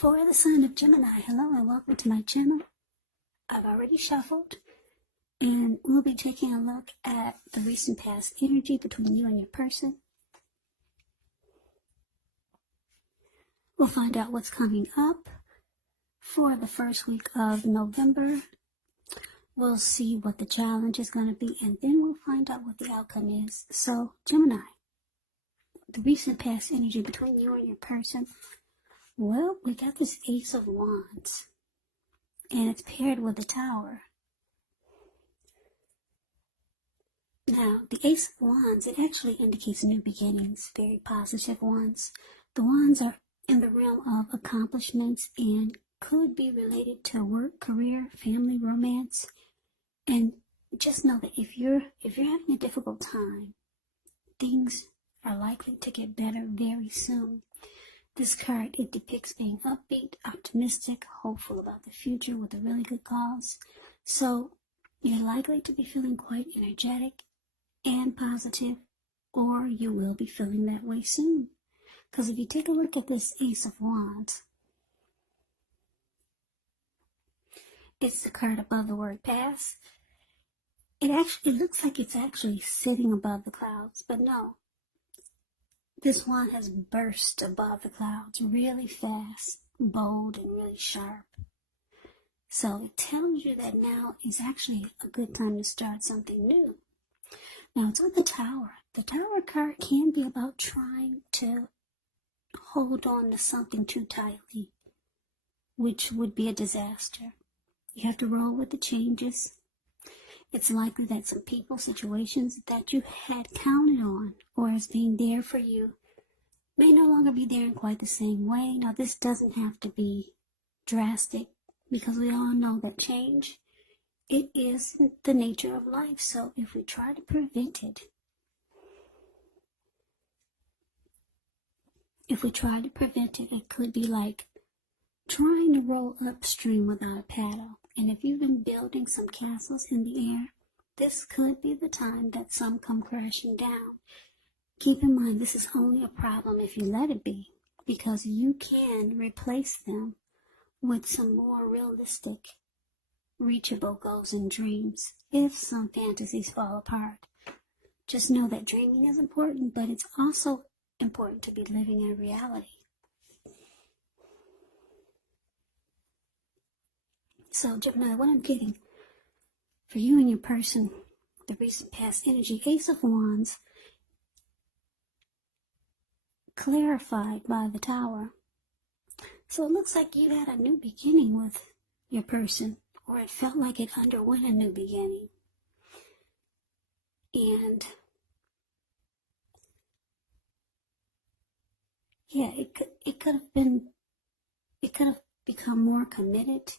For the sign of Gemini, hello and welcome to my channel. I've already shuffled and we'll be taking a look at the recent past energy between you and your person. We'll find out what's coming up for the first week of November. We'll see what the challenge is going to be, and then we'll find out what the outcome is. So, Gemini, the recent past energy between you and your person. Well, we got this Ace of Wands, and it's paired with the Tower. Now, the Ace of Wands, it actually indicates new beginnings, very positive ones. The Wands are in the realm of accomplishments and could be related to work, career, family, romance. And just know that if you're having a difficult time, things are likely to get better very soon. This card, it depicts being upbeat, optimistic, hopeful about the future with a really good cause. So you're likely to be feeling quite energetic and positive, or you will be feeling that way soon. Because if you take a look at this Ace of Wands, it's the card above the word pass. It looks like it's actually sitting above the clouds, but no. This wand has burst above the clouds really fast, bold, and really sharp. So it tells you that now is actually a good time to start something new. Now it's with the Tower. The Tower card can be about trying to hold on to something too tightly, which would be a disaster. You have to roll with the changes. It's likely that some people, situations that you had counted on or as being there for you may no longer be there in quite the same way. Now, this doesn't have to be drastic because we all know that change, it is the nature of life. So if we try to prevent it, it could be like trying to roll upstream without a paddle. And if you've been building some castles in the air, this could be the time that some come crashing down. Keep in mind, this is only a problem if you let it be, because you can replace them with some more realistic, reachable goals and dreams if some fantasies fall apart. Just know that dreaming is important, but it's also important to be living in reality. So, Gemini, what I'm getting for you and your person, the recent past energy, Ace of Wands, clarified by the Tower. So it looks like you had a new beginning with your person, or it felt like it underwent a new beginning. And yeah, it could have become more committed.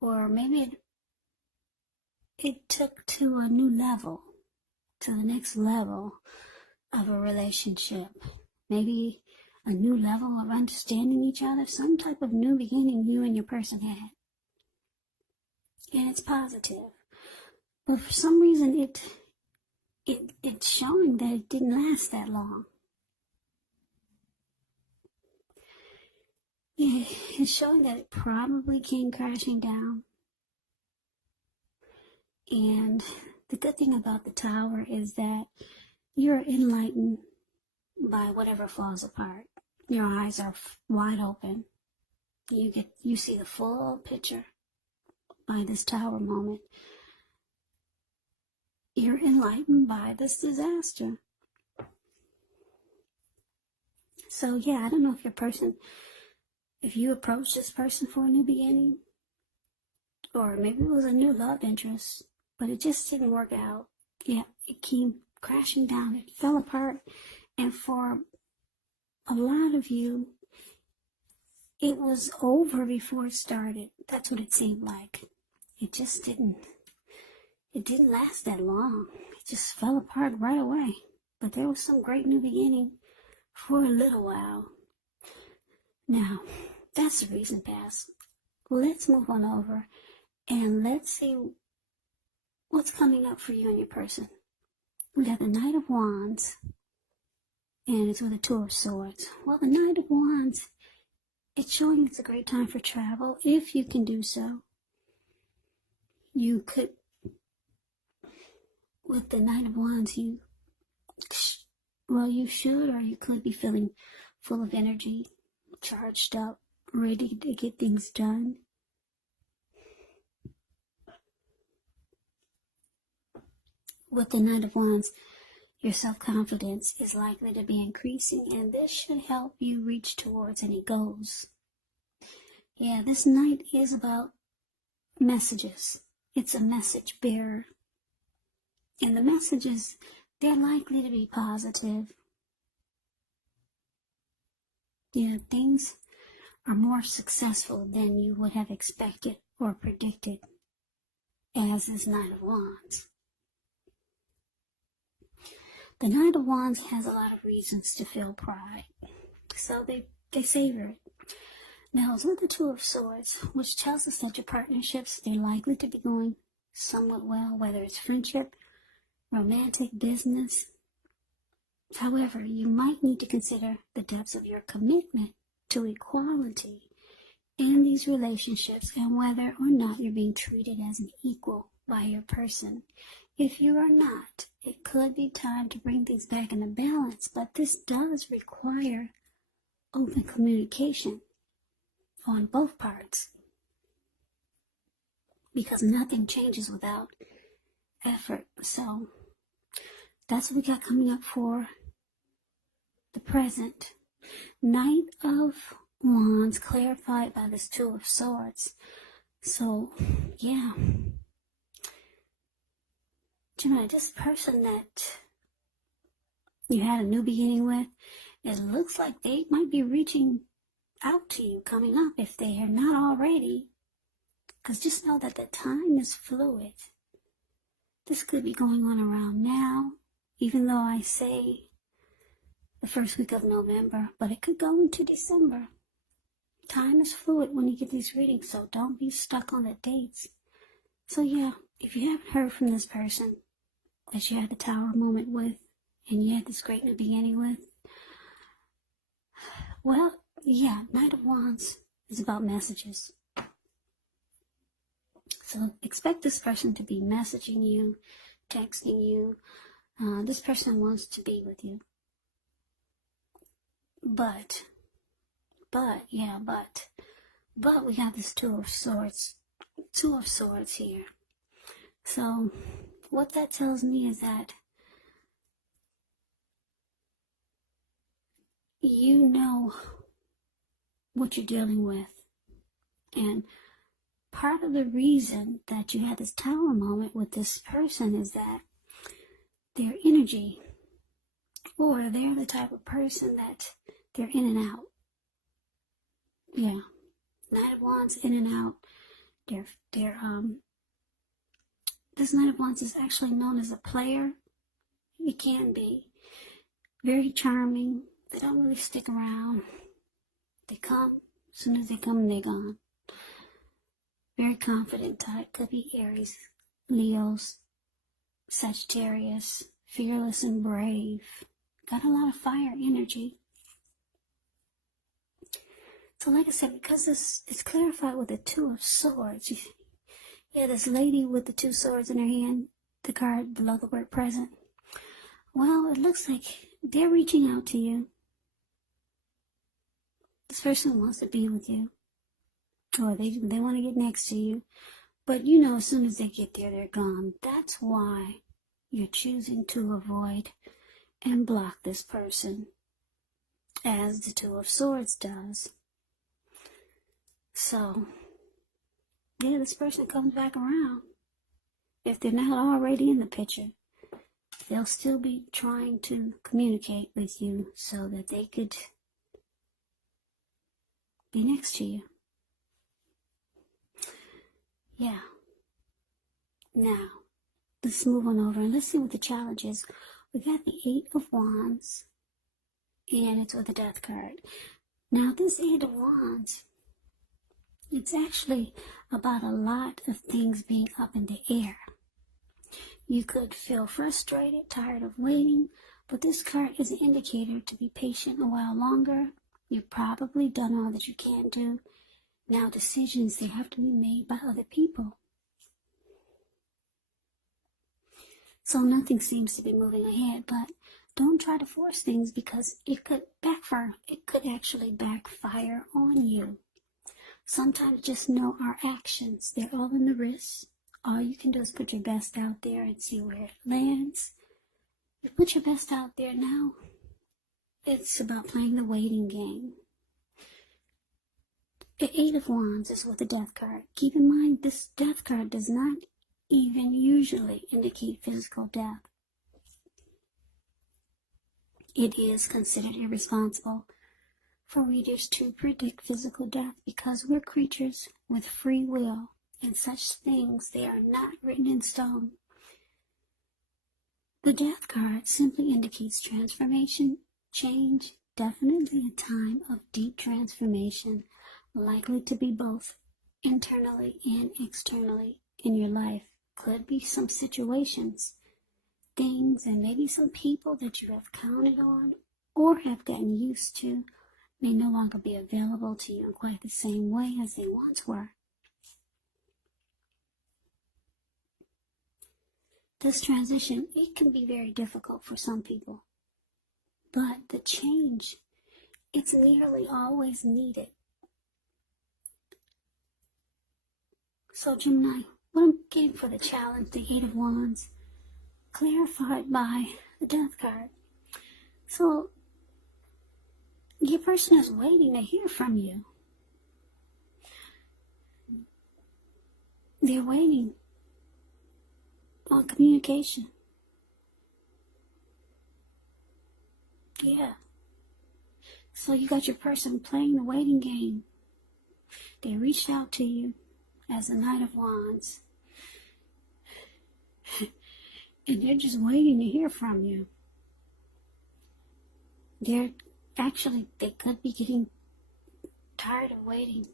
Or maybe it took to a new level, to the next level of a relationship. Maybe a new level of understanding each other, some type of new beginning you and your person had. And it's positive. But for some reason, it's showing that it didn't last that long. Yeah, it's showing that it probably came crashing down. And the good thing about the Tower is that you're enlightened by whatever falls apart. Your eyes are wide open. You see the full picture by this Tower moment. You're enlightened by this disaster. So yeah, I don't know if you approach this person for a new beginning, or maybe it was a new love interest, but it just didn't work out. Yeah, it came crashing down. It fell apart. And for a lot of you, it was over before it started. That's what it seemed like. It didn't last that long. It just fell apart right away. But there was some great new beginning for a little while. Now, that's the recent past. Let's move on over and let's see what's coming up for you and your person. We got the Knight of Wands, and it's with a Two of Swords. Well, the Knight of Wands, it's showing it's a great time for travel if you can do so. You could, with the Knight of Wands, you should, or you could be feeling full of energy, charged up, ready to get things done. With the Knight of Wands, your self-confidence is likely to be increasing, and this should help you reach towards any goals. Yeah, this Knight is about messages. It's a message bearer. And the messages, they're likely to be positive. Yeah, things are more successful than you would have expected or predicted as this Knight of Wands. The Knight of Wands has a lot of reasons to feel pride, so they savor it. Now, it's with the Two of Swords, which tells us that your partnerships, they're likely to be going somewhat well, whether it's friendship, romantic, business. However, you might need to consider the depths of your commitment to equality in these relationships and whether or not you're being treated as an equal by your person. If you are not, it could be time to bring things back into balance, but this does require open communication on both parts, because nothing changes without effort. So that's what we got coming up for the present. Knight of Wands clarified by this Two of Swords. So yeah, Gemini, this person that you had a new beginning with, it looks like they might be reaching out to you coming up if they are not already, because just know that the time is fluid. This could be going on around now, even though I say the first week of November, but it could go into December. Time is fluid when you get these readings, so don't be stuck on the dates. So yeah, if you haven't heard from this person that you had the Tower moment with, and you had this great new beginning with, well, yeah, Knight of Wands is about messages. So expect this person to be messaging you, texting you. This person wants to be with you. But we have this Two of Swords here. So what that tells me is that you know what you're dealing with. And part of the reason that you had this Tower moment with this person is that their energy, or they're the type of person that they're in and out. Yeah. Knight of Wands, in and out. This Knight of Wands is actually known as a player. It can be very charming. They don't really stick around. They come, as soon as they come, they're gone. Very confident type. Could be Aries, Leos, Sagittarius, fearless and brave. Got a lot of fire energy. So like I said, because it's clarified with the Two of Swords. Yeah, this lady with the two swords in her hand, the card below the word present. Well, it looks like they're reaching out to you. This person wants to be with you, or they want to get next to you, but you know as soon as they get there, they're gone. That's why you're choosing to avoid and block this person, as the Two of Swords does. So, yeah, this person comes back around. If they're not already in the picture, they'll still be trying to communicate with you so that they could be next to you. Yeah. Now, let's move on over and let's see what the challenge is. We got the Eight of Wands, and it's with the Death card. Now, this Eight of Wands, it's actually about a lot of things being up in the air. You could feel frustrated, tired of waiting, but this card is an indicator to be patient a while longer. You've probably done all that you can do. Now decisions, they have to be made by other people. So nothing seems to be moving ahead, but don't try to force things because it could backfire. It could actually backfire on you. Sometimes just know our actions. They're all in the wrist. All you can do is put your best out there and see where it lands. You put your best out there now. It's about playing the waiting game. The Eight of Wands is with the Death card. Keep in mind, this Death card does not even usually indicate physical death. It is considered irresponsible for readers to predict physical death because we're creatures with free will, and such things, they are not written in stone. The Death card simply indicates transformation, change, definitely a time of deep transformation, likely to be both internally and externally in your life. Could be some situations, things, and maybe some people that you have counted on or have gotten used to may no longer be available to you in quite the same way as they once were. This transition, it can be very difficult for some people, but the change, it's nearly always needed. So Gemini, what I'm getting for the challenge, the Eight of Wands, clarified by the Death card. So your person is waiting to hear from you. They're waiting on communication. Yeah. So you got your person playing the waiting game. They reached out to you as the Knight of Wands. And they're just waiting to hear from you. They could be getting tired of waiting.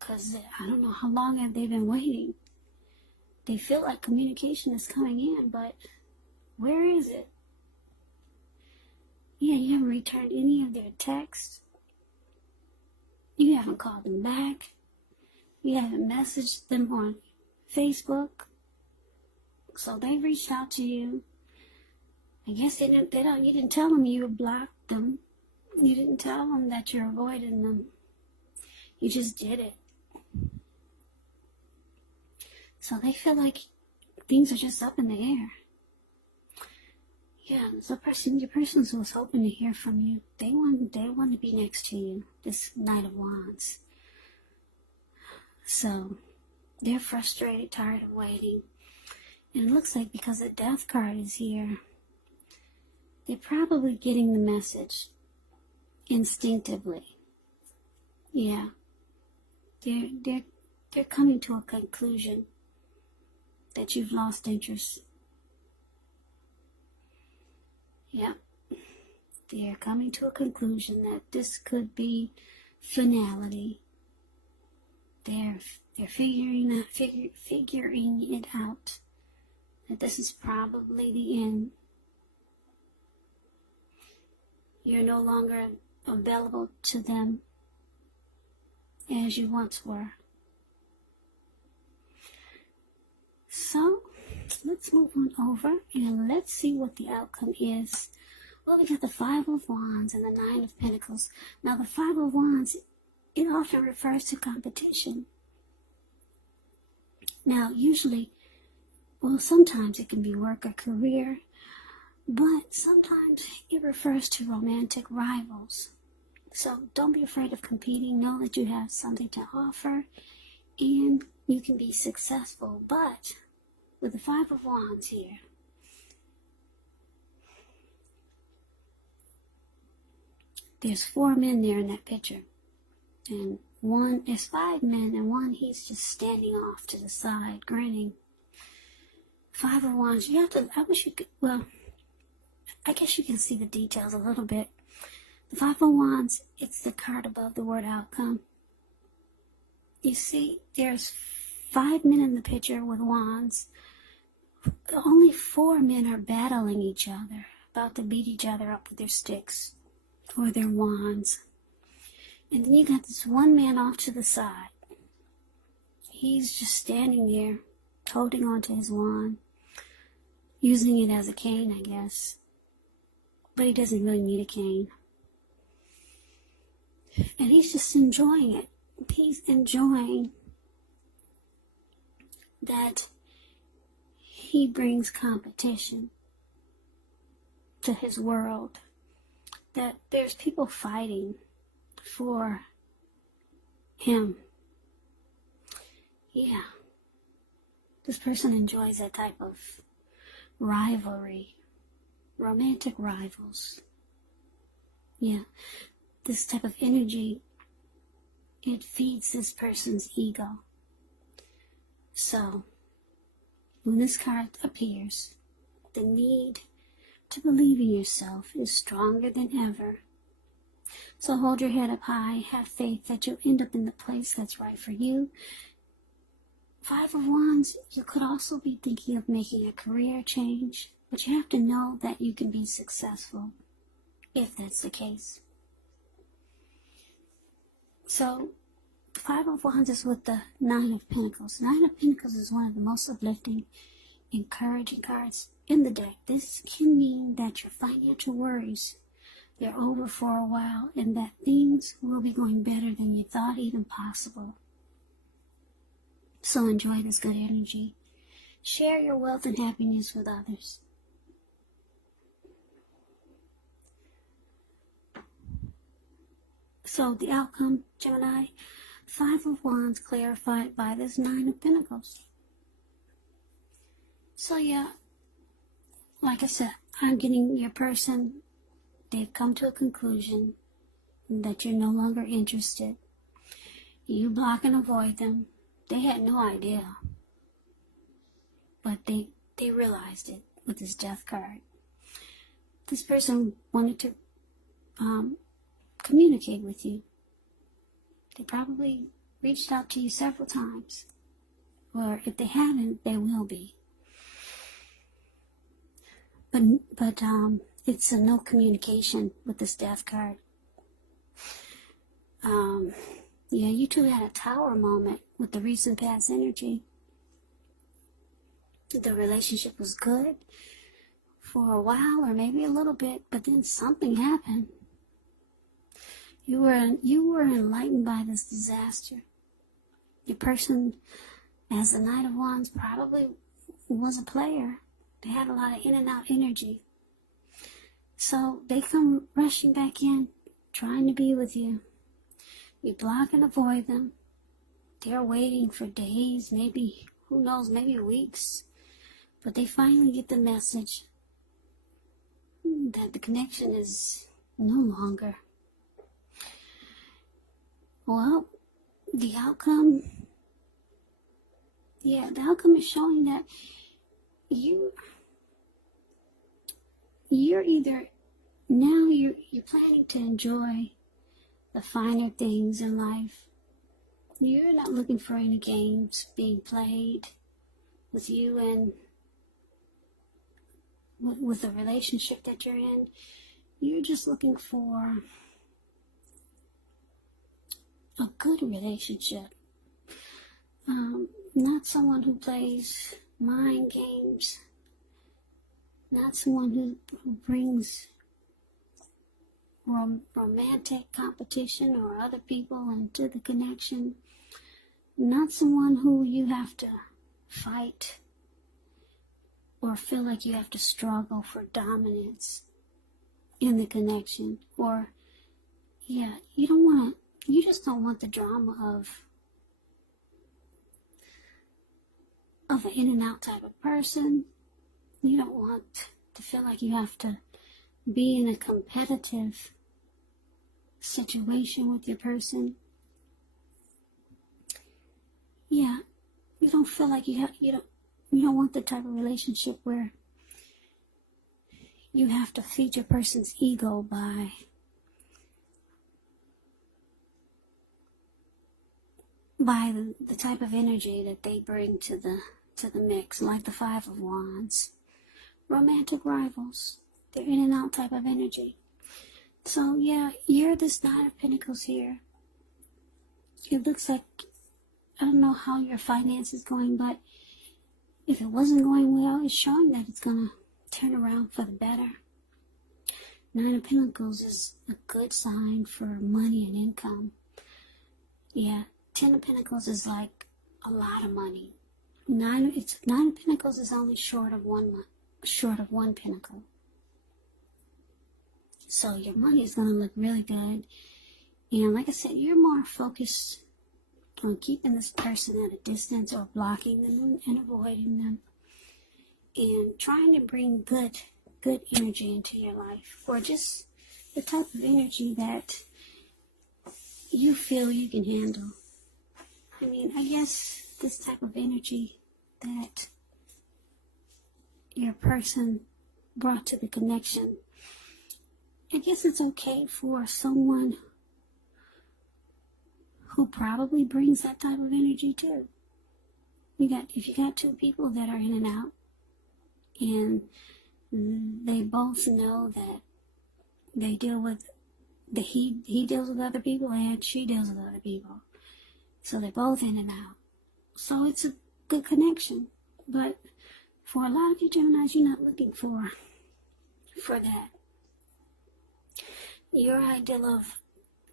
Because I don't know how long have they been waiting. They feel like communication is coming in, but where is it? Yeah, you haven't returned any of their texts. You haven't called them back. You haven't messaged them on Facebook. So they reached out to you. I guess you didn't tell them you blocked them. You didn't tell them that you're avoiding them. You just did it. So they feel like things are just up in the air. Yeah, your person was hoping to hear from you. They want to be next to you, this Knight of Wands. So they're frustrated, tired of waiting. And it looks like because the Death card is here, they're probably getting the message instinctively. Yeah. They're coming to a conclusion that you've lost interest. Yeah. They're coming to a conclusion that this could be finality. They're figuring it out. That this is probably the end. You're no longer available to them as you once were. So, let's move on over and let's see what the outcome is. Well, we got the Five of Wands and the Nine of Pentacles. Now, the Five of Wands, it often refers to competition. Now, sometimes it can be work or career, but sometimes it refers to romantic rivals. So don't be afraid of competing. Know that you have something to offer and you can be successful. But with the Five of Wands here, there's 4 men there in that picture. And there's 5 men, and one, he's just standing off to the side, grinning. Five of Wands, I wish you could, well, I guess you can see the details a little bit. The Five of Wands, it's the card above the word outcome. You see, there's 5 men in the picture with wands. Only 4 men are battling each other, about to beat each other up with their sticks or their wands. And then you got this one man off to the side. He's just standing there, holding onto his wand, using it as a cane, I guess. But he doesn't really need a cane. And he's just enjoying it. He's enjoying that he brings competition to his world. That there's people fighting for him. Yeah. This person enjoys that type of rivalry. Romantic rivals. Yeah. This type of energy, it feeds this person's ego. So, when this card appears, the need to believe in yourself is stronger than ever. So hold your head up high, have faith that you'll end up in the place that's right for you. Five of Wands, you could also be thinking of making a career change, but you have to know that you can be successful if that's the case. So, Five of Wands is with the Nine of Pentacles. Nine of Pentacles is one of the most uplifting, encouraging cards in the deck. This can mean that your financial worries, they're over for a while, and that things will be going better than you thought even possible. So enjoy this good energy. Share your wealth and happiness with others. So the outcome, Gemini, Five of Wands clarified by this Nine of Pentacles. So yeah, like I said, I'm getting your person, they've come to a conclusion that you're no longer interested. You block and avoid them. They had no idea, but they realized it with this Death card. This person wanted to communicate with you. They probably reached out to you several times, or if they haven't, they will be. But it's a no communication with this Death card. Yeah, you two had a tower moment with the recent past energy. The relationship was good for a while, or maybe a little bit, but then something happened. You were enlightened by this disaster. Your person, as the Knight of Wands, probably was a player. They had a lot of in and out energy. So they come rushing back in, trying to be with you. You block and avoid them. They're waiting for days, maybe, who knows, maybe weeks. But they finally get the message that the connection is no longer. Well, the outcome is showing that you're either, now you're planning to enjoy the finer things in life. You're not looking for any games being played with you and with the relationship that you're in. You're just looking for a good relationship. Not someone who plays mind games. Not someone who brings romantic competition or other people into the connection. Not someone who you have to fight or feel like you have to struggle for dominance in the connection. Or, yeah, you just don't want the drama of an in and out type of person. You don't want to feel like you have to be in a competitive situation with your person. Yeah, you don't feel like you don't want the type of relationship where you have to feed your person's ego by the type of energy that they bring to the mix, like the Five of Wands. Romantic rivals. They're in and out type of energy. So yeah, you're this Nine of Pentacles here. It looks like, I don't know how your finance is going, but if it wasn't going well, it's showing that it's going to turn around for the better. Nine of Pentacles is a good sign for money and income. Yeah, Ten of Pentacles is like a lot of money. Nine of Pentacles is only short of one pentacle. So your money is going to look really good. And like I said, you're more focused on keeping this person at a distance or blocking them and avoiding them. And trying to bring good energy into your life. Or just the type of energy that you feel you can handle. I mean, I guess this type of energy that your person brought to the connection, I guess it's okay for someone who probably brings that type of energy too. If you got two people that are in and out, and they both know that they deal with he deals with other people and she deals with other people, so they're both in and out. So it's a good connection. But for a lot of you Geminis, you're not looking for that. Your ideal of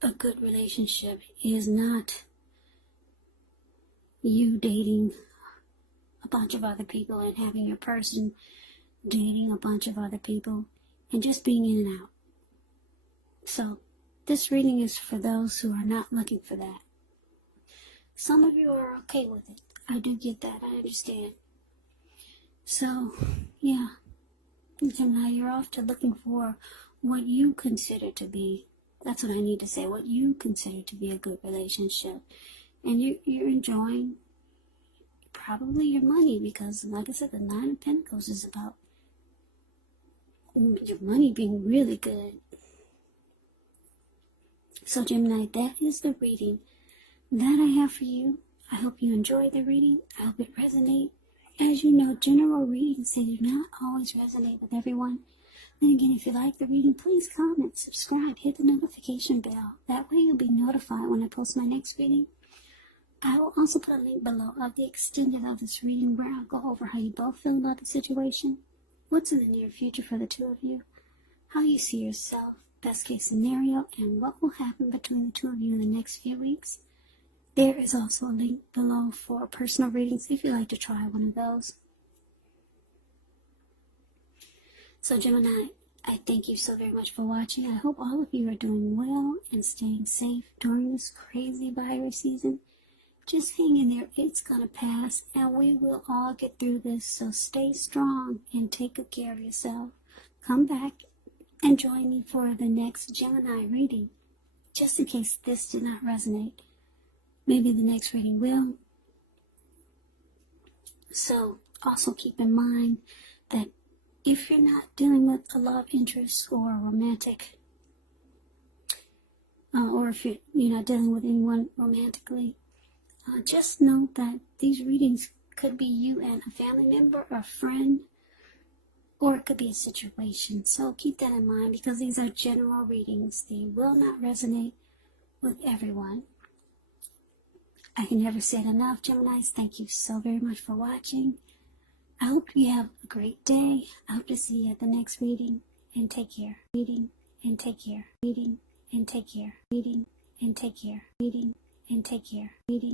a good relationship is not you dating a bunch of other people and having your person dating a bunch of other people and just being in and out. So this reading is for those who are not looking for that. Some of you are okay with it. I do get that. I understand. So, yeah. Gemini, you're off to looking for what you consider to be, that's what I need to say, what you consider to be a good relationship. And you're enjoying probably your money, because like I said, the Nine of Pentacles is about your money being really good. So Gemini, that is the reading that I have for you. I hope you enjoyed the reading. I hope it resonates. As you know, general readings, they do not always resonate with everyone. Then again, if you like the reading, please comment, subscribe, hit the notification bell. That way you'll be notified when I post my next reading. I will also put a link below of the extended of this reading where I'll go over how you both feel about the situation, what's in the near future for the two of you, how you see yourself, best case scenario, and what will happen between the two of you in the next few weeks. There is also a link below for personal readings if you'd like to try one of those. So Gemini, I thank you so very much for watching. I hope all of you are doing well and staying safe during this crazy virus season. Just hang in there. It's going to pass, and we will all get through this. So stay strong and take good care of yourself. Come back and join me for the next Gemini reading, just in case this did not resonate. Maybe the next reading will. So also keep in mind that if you're not dealing with a love interest or a romantic, or if you're not dealing with anyone romantically, just note that these readings could be you and a family member or a friend, or it could be a situation. So keep that in mind, because these are general readings. They will not resonate with everyone. I can never say it enough, Geminis. Thank you so very much for watching. I hope you have a great day. I hope to see you at the next reading. And take care. Reading and take care. Reading and take care. Reading and take care. Reading and take care. Reading.